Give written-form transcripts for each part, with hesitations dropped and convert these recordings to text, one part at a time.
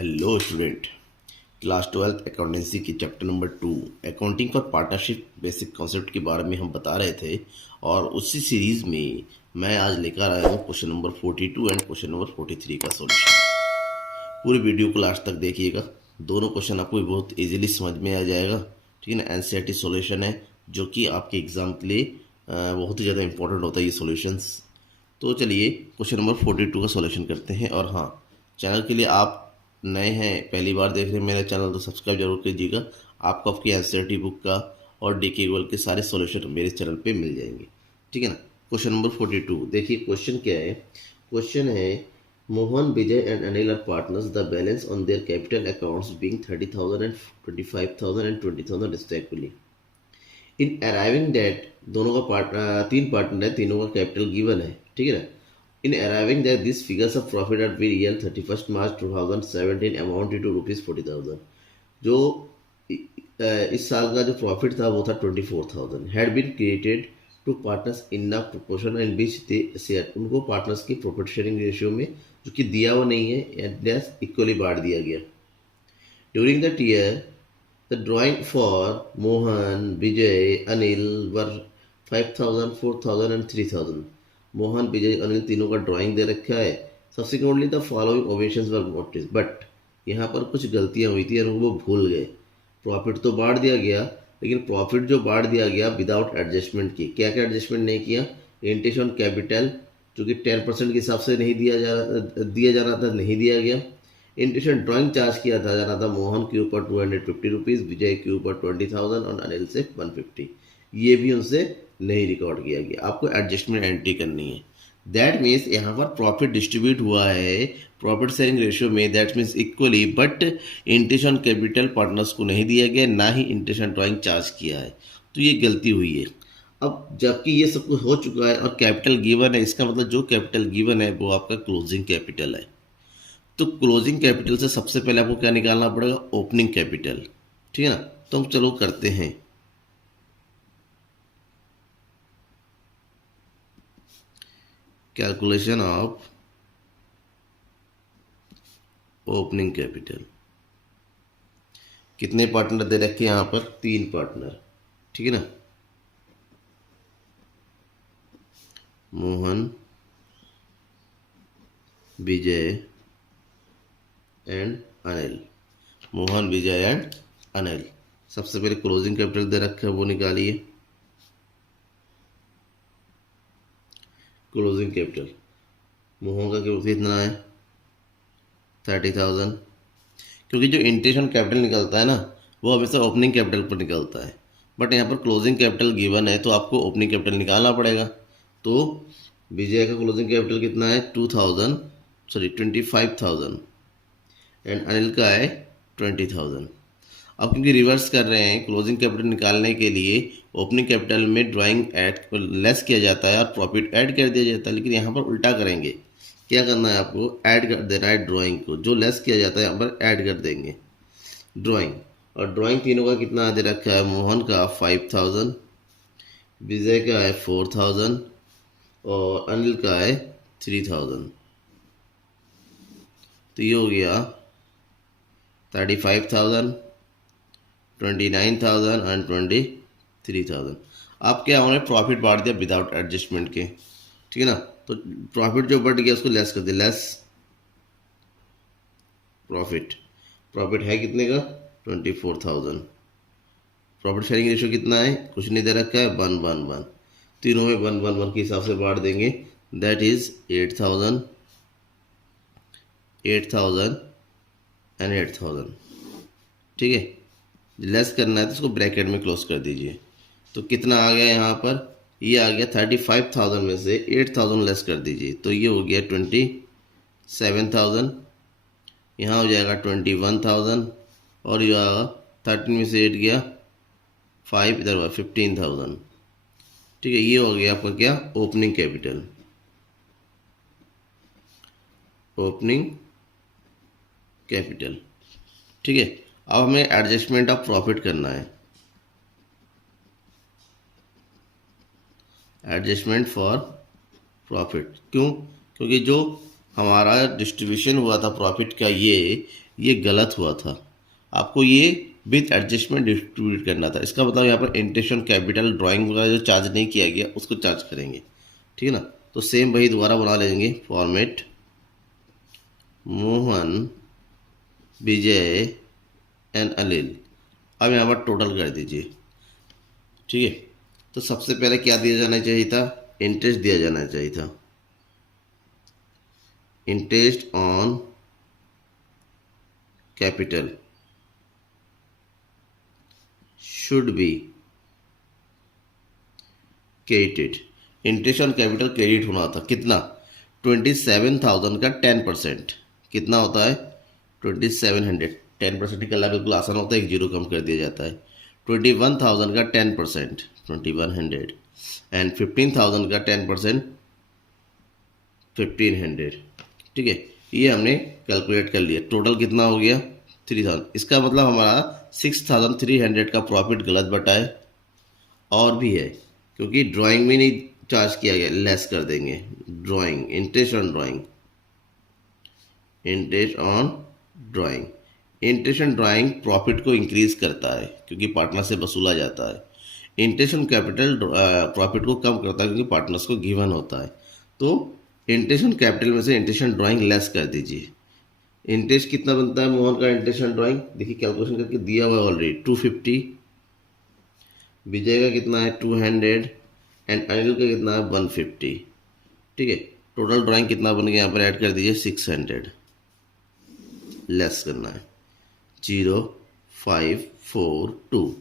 Hello student. Class 12th accountancy की chapter number 2 accounting for partnership basic concept के बारे में हम बता रहे थे और उसी सीरीज़ में मैं आज लेकर आया हूँ question number 42 and question number 43 का सॉल्यूशन। पूरी वीडियो को लास्ट तक देखिएगा, दोनों क्वेश्चन आपको बहुत इजीली समझ में आ जाएगा। ठीक है ना। एनसीईआरटी सॉल्यूशन है जो कि आपके एग्ज़ाम के लिए बहुत ही ज़्यादा इंपॉर्टेंट होता है ये सॉल्यूशंस। तो चलिए क्वेश्चन नंबर 42 का सॉल्यूशन करते हैं। और हाँ, चैनल के लिए आप नए हैं, पहली बार देख रहे हैं मेरा चैनल, तो सब्सक्राइब जरूर कीजिएगा। आपको आपकी एनसीईआरटी बुक का और डीके गूगल के सारे सॉल्यूशन मेरे चैनल पे मिल जाएंगे। ठीक है ना। क्वेश्चन नंबर 42 देखिए, क्वेश्चन क्या है। क्वेश्चन है, Mohan, Vijay and Anil are partners, the balance on their capital accounts being 30,000 and 25,000 and 20,000 respectively. In arriving that, दोनों का तीन पार्टनर है, तीनों का कैपिटल गिवन है। ठीक है ना। In arriving that these figures of profit at real 31st March 2017 amounted to rupees 40,000। जो इस साल का जो प्रॉफिट था वो था 24,000। Had been created to partners in a proportion in which they share. उनको पार्टनर्स की प्रॉफिट शेयरिंग रेशियो में जो कि दिया हुआ नहीं है, एंड इक्वली बांट दिया गया। During that year the drawing for Mohan, Vijay, Anil were 5,000, 4,000 and 3,000। Mohan, Vijay, Anil तीनों का ड्राइंग दे रखा है। Subsequently the following omissions were notice, but यहाँ पर कुछ गलतियाँ हुई थी और वो भूल गए। प्रॉफिट तो बांट दिया गया, लेकिन प्रॉफिट जो बांट दिया गया विदाउट एडजस्टमेंट की। क्या क्या एडजस्टमेंट नहीं किया? इंटेंशन कैपिटल जो कि 10% के हिसाब से नहीं दिया जा रहा था, नहीं दिया गया। इंटेंशन ड्राइंग चार्ज किया था जाना था मोहन के ऊपर 250 रुपीज़, विजय के ऊपर 20,000 और अनिल से 150। ये भी उनसे नहीं रिकॉर्ड किया गया। आपको एडजस्टमेंट एंट्री करनी है। दैट मीन्स यहाँ पर प्रॉफिट डिस्ट्रीब्यूट हुआ है प्रॉफिट शेयरिंग रेशियो में, that means equally, but intention capital partners को नहीं दिया गया, ना ही इंटेंशन ड्राइंग चार्ज किया है। तो ये गलती हुई है। अब जबकि ये सब कुछ हो चुका है और कैपिटल गिवन है, इसका मतलब जो कैपिटल गिवन है वो आपका क्लोजिंग कैपिटल है। तो क्लोजिंग कैपिटल से सबसे पहले आपको क्या निकालना पड़ेगा? Opening capital. ठीक है ना। तो हम चलो करते हैं। Calculation of opening capital. कितने पार्टनर दे रखे हैं यहाँ पर? 3 पार्टनर। ठीक है ना। मोहन, विजय एंड अनिल। मोहन, विजय एंड अनिल। सबसे पहले क्लोजिंग कैपिटल दे रखा है, वो निकालिए। क्लोजिंग कैपिटल मोहन का कितना है? 30,000। क्योंकि जो इंटेंशन कैपिटल निकलता है ना, वो हमेशा ओपनिंग कैपिटल पर निकलता है, बट यहाँ पर क्लोजिंग कैपिटल गिवन है तो आपको ओपनिंग कैपिटल निकालना पड़ेगा। तो विजय का क्लोजिंग कैपिटल कितना है? 25,000 एंड अनिल का है 20,000। अब क्योंकि रिवर्स कर रहे हैं, क्लोजिंग कैपिटल निकालने के लिए ओपनिंग कैपिटल में ड्राइंग ऐड लेस किया जाता है और प्रॉफिट ऐड कर दिया जाता है, लेकिन यहाँ पर उल्टा करेंगे। क्या करना है आपको? ऐड कर देना है ड्राइंग को, जो लेस किया जाता है यहाँ पर ऐड कर देंगे ड्राइंग। और ड्राइंग तीनों का कितना दे रखा है? मोहन का 5,000, विजय का है 4,000 और अनिल का है 3,000। तो ये हो गया 35,000, 29,000 एंड 23,000। आप क्या उन्होंने प्रॉफिट बांट दिया विदाउट एडजस्टमेंट के। ठीक है ना। तो प्रॉफिट जो बढ़ गया उसको लेस कर दिया, लेस प्रॉफिट। प्रॉफिट है कितने का? 24,000। प्रॉफिट शेयरिंग रेशियो कितना है? कुछ नहीं दे रखा है, 1:1:1। तीनों में 1:1:1 के हिसाब से बांट देंगे। That is 8,000, 8,000 and 8,000। ठीक है। लेस करना है तो उसको ब्रैकेट में क्लोज कर दीजिए। तो कितना आ गया यहाँ पर? ये आ गया 35,000 में से 8,000 लेस कर दीजिए, तो ये हो गया 27,000। यहाँ हो जाएगा 21,000 और ये आएगा 13 में से 8 गया 5, इधर हुआ 15,000। ठीक है। ये हो गया आपका क्या? Opening capital. Opening capital. ठीक है। अब हमें एडजस्टमेंट ऑफ प्रॉफिट करना है। Adjustment for profit. क्यों? क्योंकि जो हमारा डिस्ट्रीब्यूशन हुआ था प्रॉफिट का, ये गलत हुआ था, आपको ये विथ एडजस्टमेंट डिस्ट्रीब्यूट करना था। इसका मतलब यहाँ पर इंटेंशन कैपिटल ड्राइंग वगैरह जो चार्ज नहीं किया गया उसको चार्ज करेंगे, ठीक है ना। तो सेम वही दोबारा बना लेंगे फॉर्मेट, मोहन, विजय एंड अनिल। अब यहाँ पर टोटल कर दीजिए, ठीक है। तो सबसे पहले क्या दिया जाना चाहिए था, इंटरेस्ट दिया जाना चाहिए था। Interest on capital should be credited. Interest on capital credit होना था, कितना, 27,000 का 10%। कितना होता है, 2700। 10% निकलना बिल्कुल आसान होता है, एक जीरो कम कर दिया जाता है। 21,000 का 10%, 2100, एंड 15,000 का 10%, 1500, ठीक है। ये हमने कैलकुलेट कर लिया। टोटल कितना हो गया, 3000। इसका मतलब हमारा 6300 का प्रॉफिट गलत बटा है। और भी है, क्योंकि ड्राइंग में नहीं चार्ज किया गया, लेस कर देंगे। Drawing, interest on drawing, interest on drawing. Interest on drawing profit को इंक्रीज करता है क्योंकि पार्टनर से वसूला जाता है। इंटरेस्ट ऑन कैपिटल प्रॉफिट को कम करता है क्योंकि पार्टनर्स को गिवन होता है। तो इंटरेस्ट ऑन कैपिटल में से इंटरेस्ट ऑन ड्राइंग लेस कर दीजिए। इंटरेस्ट कितना बनता है मोहन का इंटरेस्ट ऑन ड्राइंग, देखिए कैलकुलेशन करके दिया हुआ है ऑलरेडी, 250। विजय का कितना है 200 एंड अनिल का कितना है 150, ठीक है। टोटल ड्राइंग कितना बन गया, यहाँ पर ऐड कर दीजिए 600, लेस करना है 0542।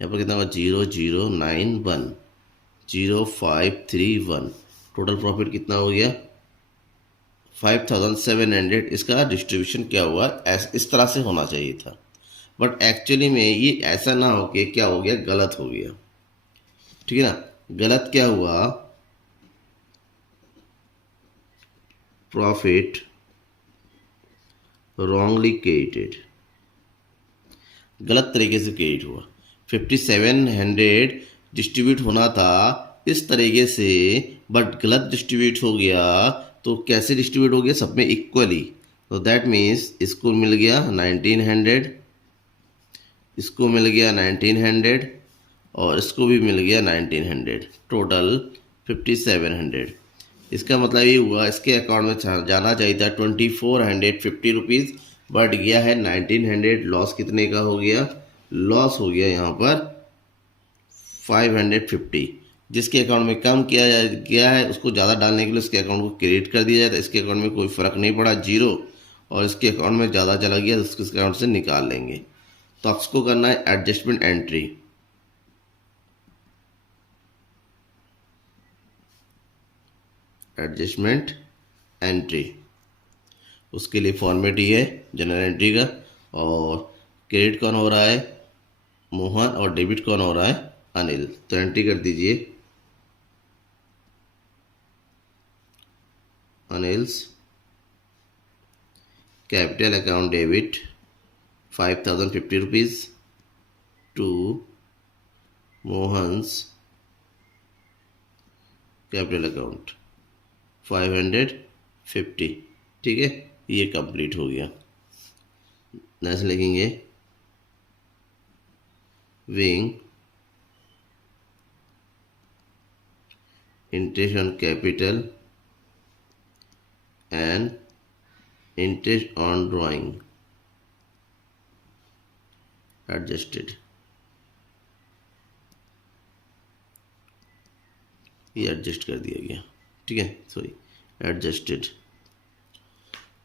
यहाँ पर कितना होगा 0091, 0531। टोटल प्रॉफिट कितना हो गया 5700। इसका डिस्ट्रीब्यूशन क्या हुआ, इस तरह से होना चाहिए था, बट एक्चुअली में ये ऐसा ना हो के क्या हो गया, गलत हो गया, ठीक है ना। गलत क्या हुआ, प्रॉफिट रॉन्गली क्रिएटेड, गलत तरीके से क्रिएट हुआ। 5700 डिस्ट्रीब्यूट होना था इस तरीके से, बट गलत डिस्ट्रीब्यूट हो गया। तो कैसे डिस्ट्रीब्यूट हो गया, सब में इक्वली। तो दैट मीन्स इसको मिल गया 1900, इसको मिल गया 1900 और इसको भी मिल गया 1900, टोटल 5700। इसका मतलब ये हुआ इसके अकाउंट में जाना चाहिए था 2450 रुपीज़, बट गया है 1900। लॉस कितने का हो गया, लॉस हो गया यहाँ पर 550। जिसके अकाउंट में कम किया गया है उसको ज़्यादा डालने के लिए उसके अकाउंट को क्रेडिट कर दिया जाए। तो इसके अकाउंट में कोई फ़र्क नहीं पड़ा, जीरो, और इसके अकाउंट में ज़्यादा चला गया तो उसके अकाउंट से निकाल लेंगे। तो आपको करना है एडजस्टमेंट एंट्री, एडजस्टमेंट एंट्री। उसके लिए फॉर्मेट ही है जनरल एंट्री का, और क्रेडिट कौन हो रहा है मोहन और डेबिट कौन हो रहा है अनिल। तो एंट्री कर दीजिए Anil's capital account debit 5050 rupees to Mohan's capital account 550, ठीक है। ये कंप्लीट हो गया। नेक्स्ट लिखेंगे being interest on capital and interest on drawing adjusted. ये एडजस्ट कर दिया गया, ठीक है, सॉरी एडजस्टेड।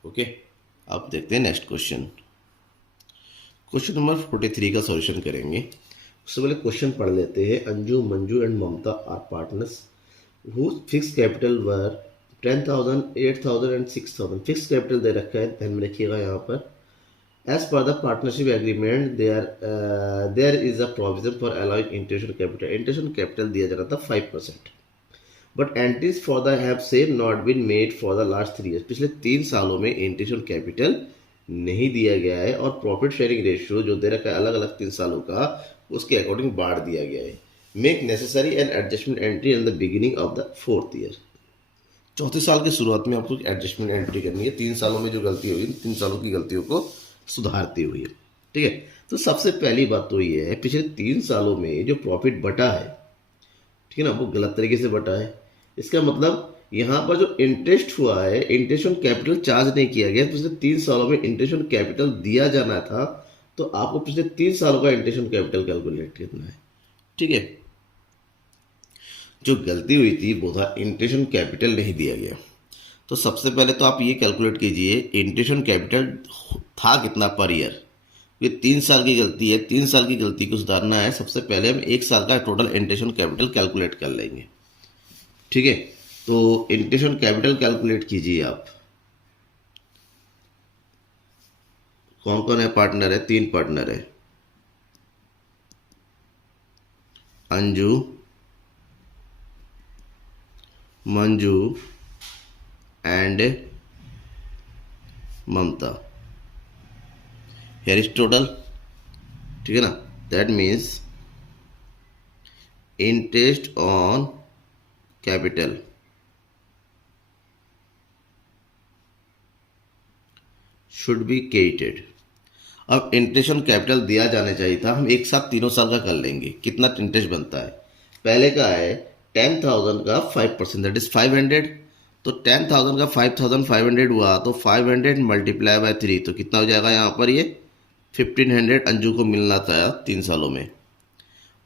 ओके, अब देखते हैं नेक्स्ट क्वेश्चन। क्वेश्चन नंबर 43 का सॉल्यूशन करेंगे। उससे पहले क्वेश्चन पढ़ लेते हैं। Anju, Manju and Mamta are partners whose fixed capital were 10,000, 8,000 and 6,000। Fix capital दे रखा है, ध्यान में रखिएगा यहाँ पर। As per the partnership agreement there is a provision for allowing interest on capital. Interest on capital दिया जा रहा था 5%, but entries for the have same not been made for the last 3 years. पिछले 3 सालों में इंटरेस्ट ऑन कैपिटल नहीं दिया गया है, और प्रॉफिट शेयरिंग रेशियो जो दे रखा है अलग अलग 3 सालों का, उसके अकॉर्डिंग बांट दिया गया है। Make necessary and adjustment entry in the beginning of the 4th year. चौथे साल की शुरुआत में आपको एडजस्टमेंट एंट्री करनी है। 3 सालों में जो गलती हुई 3 सालों की गलतियों को सुधारते हुए। ठीक है, तो सबसे पहली बात तो ये है, पिछले 3 सालों में जो प्रॉफिट बटा है, ठीक है ना, वो गलत तरीके से बटा है। इसका मतलब यहाँ पर जो इंटरेस्ट हुआ है, इंटरेस्ट ऑन कैपिटल चार्ज नहीं किया गया। पिछले 3 सालों में इंटरेस्ट ऑन कैपिटल दिया जाना था, तो आपको पिछले 3 सालों का इंटरेस्ट ऑन कैपिटल कैलकुलेट करना है। ठीक है, जो गलती हुई थी वो था इंटरेस्ट ऑन कैपिटल नहीं दिया गया। तो सबसे पहले तो आप ये कैलकुलेट कीजिए इंटरेस्ट ऑन कैपिटल था कितना पर ईयर। ये 3 साल की गलती है, 3 साल की गलती को सुधारना है। सबसे पहले हम 1 साल का total interest on capital calculate कर लेंगे। ठीक है, तो इंटरेस्ट ऑन कैपिटल कैलकुलेट कीजिए आप। कौन कौन है पार्टनर है? 3 पार्टनर है, Anju, Manju and Mamta. Here is total. ठीक है ना, that means interest on capital should be credited. अब इंटरेस्ट ऑन कैपिटल दिया जाना चाहिए था, हम एक साथ 3 साल का कर लेंगे। कितना इंटरेस्ट बनता है? पहले का है 10,000 का 5%, दैट इज 500। तो 10,000 का 5,500 हुआ, तो 500 मल्टीप्लाई बाय 3, तो कितना हो जाएगा यहाँ पर? ये 1,500 अंजू को मिलना था 3 सालों में।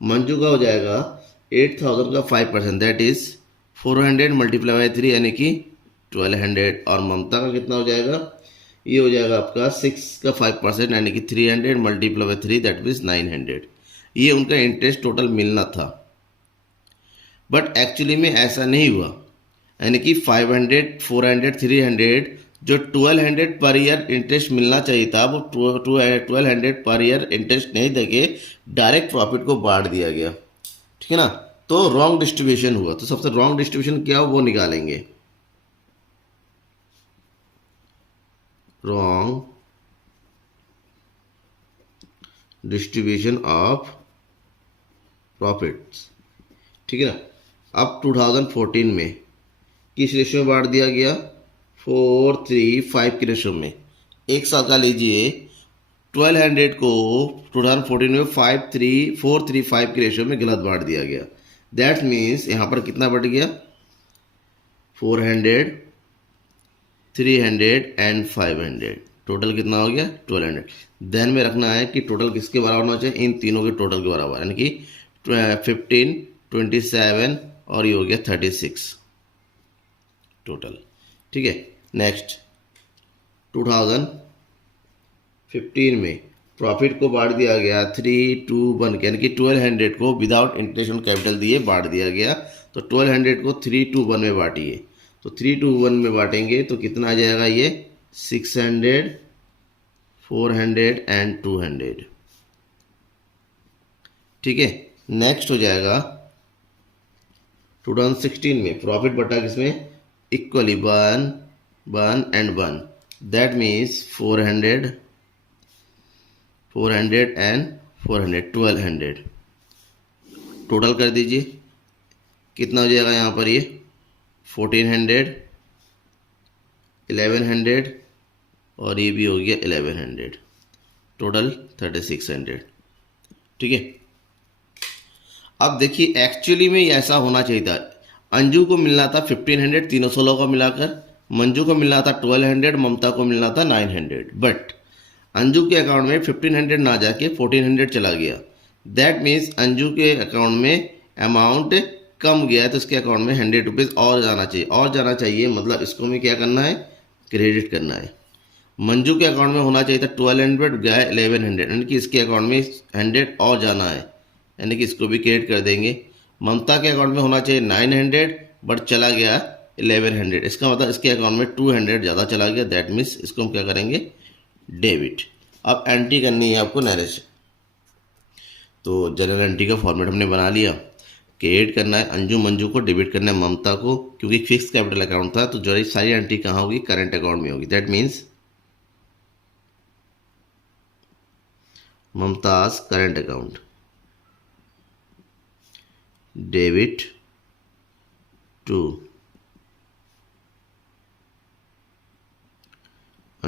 मंजू का हो जाएगा 8,000 का 5%, दैट इज 400 मल्टीप्लाई बाय 3 यानी कि 1,200। और ममता का कितना हो जाएगा? ये हो जाएगा आपका 6 का 5% यानी कि 300 मल्टीप्लाई बाय 3, दैट मीन्स 900। ये उनका इंटरेस्ट टोटल मिलना था, बट एक्चुअली में ऐसा नहीं हुआ। यानी कि 500, 400, 300 जो 1,200 पर ईयर इंटरेस्ट मिलना चाहिए था, वो 1,200 पर ईयर इंटरेस्ट नहीं देके डायरेक्ट प्रॉफिट को बांट दिया गया। ठीक है ना, तो रॉन्ग डिस्ट्रीब्यूशन हुआ। तो सबसे रॉन्ग डिस्ट्रीब्यूशन क्या हो वो निकालेंगे। Wrong distribution of profits. ठीक है ना, अब 2014 में किस रेशियो में बांट दिया गया? 4:3:5 की रेशियो में। एक साल का लीजिए, 1,200 को 2014 में 4:3:5 की रेशियो में गलत बांट दिया गया। दैट मीन्स यहाँ पर कितना बढ़ गया? 400, 300 एंड 500। टोटल कितना हो गया? 1,200। ध्यान में रखना है कि टोटल किसके बराबर होना चाहिए? इन तीनों के टोटल के बराबर, यानी कि 15, 27 और ये हो गया 36 टोटल। ठीक है, नेक्स्ट 2015 में प्रॉफिट को बांट दिया गया 3:2:1, यानी कि 1,200 को विदाउट इंटरेस्ट ऑन कैपिटल दिए बांट दिया गया। तो 1,200 को 3:2:1 में बांटिए। तो 3:2:1 में बांटेंगे तो कितना आ जाएगा? ये 600, 400 एंड 200। ठीक है, नेक्स्ट हो जाएगा 2016 में प्रॉफिट बटा किसमें? Equally 1, 1 and 1, that means 400, 400 and 400, 1,200। Total कर दीजिए, कितना हो जाएगा यहाँ पर? ये 1,400, 1,100 और ये भी हो गया 1,100, टोटल 3,600। ठीक है, अब देखिए एक्चुअली में ऐसा होना चाहिए था। अंजू को मिलना था 1,500 तीनों सालों का मिलाकर, मंजू को मिलना था 1,200, ममता को मिलना था 900। बट अंजू के अकाउंट में 1,500 ना जाके 1,400 चला गया। दैट मीन्स अंजू के अकाउंट में अमाउंट कम गया है, तो इसके अकाउंट में 100 रुपीज़ और जाना चाहिए। और जाना चाहिए मतलब इसको में क्या करना है? क्रेडिट करना है। मंजू के अकाउंट में होना चाहिए था 1,200, गया 1,100, यानी कि इसके अकाउंट में 100 और जाना है, यानी कि इसको भी क्रेडिट कर देंगे। ममता के अकाउंट में होना चाहिए 900 बट चला गया 1,100, इसका मतलब इसके अकाउंट में 200 ज़्यादा चला गया। दैट मीन्स इसको हम क्या करेंगे? डेबिट। अब एंट्री करनी है आपको नरेश। तो जनरल एंट्री का फॉर्मेट हमने बना लिया। क्रेडिट करना है अंजू मंजू को, डेबिट करना है ममता को, क्योंकि फिक्स कैपिटल अकाउंट था। तो जो सारी एंट्री कहाँ होगी? करंट अकाउंट में होगी। That means Mamta's current account, debit to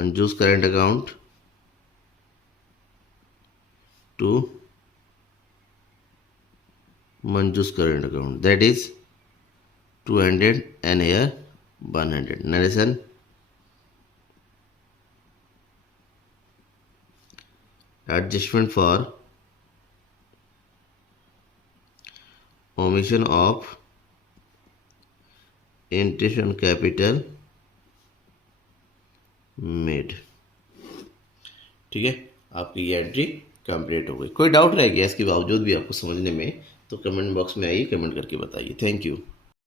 Anju's current account to Manju's current account, that is 200 and here 100. Narration. Adjustment for omission of interest on capital made. ठीक है, आपकी ये एंट्री कंप्लीट हो गई। कोई डाउट रह गया इसके बावजूद भी आपको समझने में, तो कमेंट बॉक्स में आइए, कमेंट करके बताइए। Thank you.